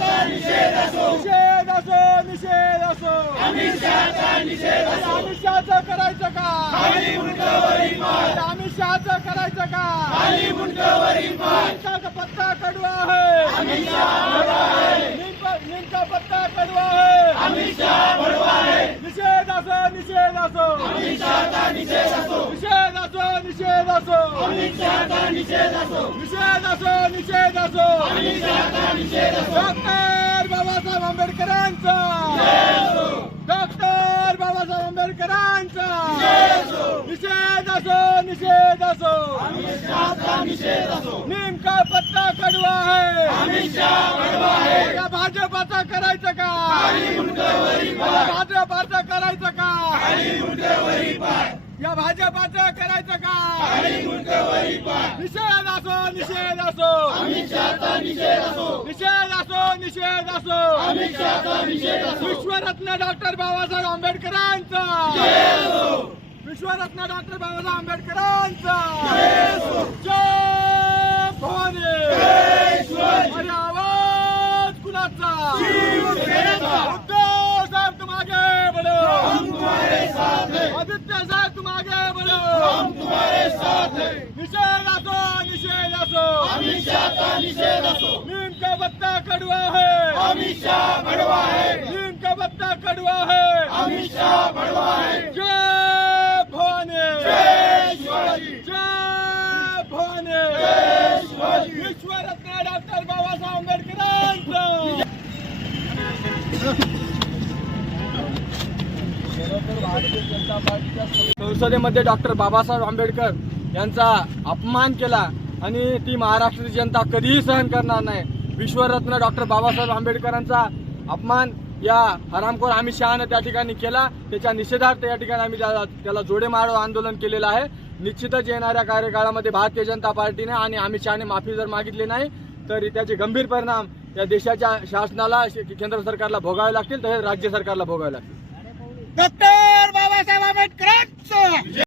निषेध असो निषेध असो निषेध असो अमित निषेध असो अमित करायचं का? खाली मुंडकावरी मार अमित करायचं का? खाली मुंडकावरी मार का पत्ता कडवा आहे. अमित शहा आहे निमका पत्ता कडवा आहे. अमित शहा बडवा आहे निषेध असो निषेध असो अमित निषेध असो निषेध असो निषेध असो अमित निषेध असो निषेध डॉक्टर बाबासाहेब आंबेडकरांचा. डॉक्टर बाबासाहेब आंबेडकरांचा. निषेध असो निषेध असो. नेमका पत्ता कडवा आहे. या भाजपाचा करायचं का? भाजपाचा करायचं का? या भाजपाचं करायचं का निषेध असो निषेध असो. निषेध असो निषेध असो. विश्वरत्न डॉक्टर बाबासाहेब आंबेडकरांचा. विश्वरत्न डॉक्टर बाबासाहेब आंबेडकरांचा. जय भवानी. आवाज कुणाचा? उद्धव साहेब मागे आगे निषेध असो. नीम का पत्ता कड़वा है. नीम का पत्ता कड़वा है. जय भवानी. जय भवानी. विश्वरत्न डॉक्टर बाबासाहेब आंबेडकरांचं. संसदेमध्ये डॉक्टर बाबासाहेब आंबेडकर यांचा अपमान केला. आणि ती महाराष्ट्राची जनता कधीही सहन करणार नाही. विश्वरत्न डॉक्टर बाबासाहेब आंबेडकरांचा अपमान या हरामखोर अमित शहानं त्या ठिकाणी केला. त्याच्या निषेधार्थ या ठिकाणी आम्ही त्याला त्याला जोडे मारो आंदोलन केलेलं आहे. निश्चितच येणाऱ्या कार्यकाळामध्ये भारतीय जनता पार्टीने आणि अमित शहाने माफी जर मागितली नाही तर त्याचे गंभीर परिणाम या देशाच्या शासनाला केंद्र सरकारला भोगावे लागतील तसेच राज्य सरकारला भोगावे लागतील. डॉक्टर बाबासाहेब आंबेडकर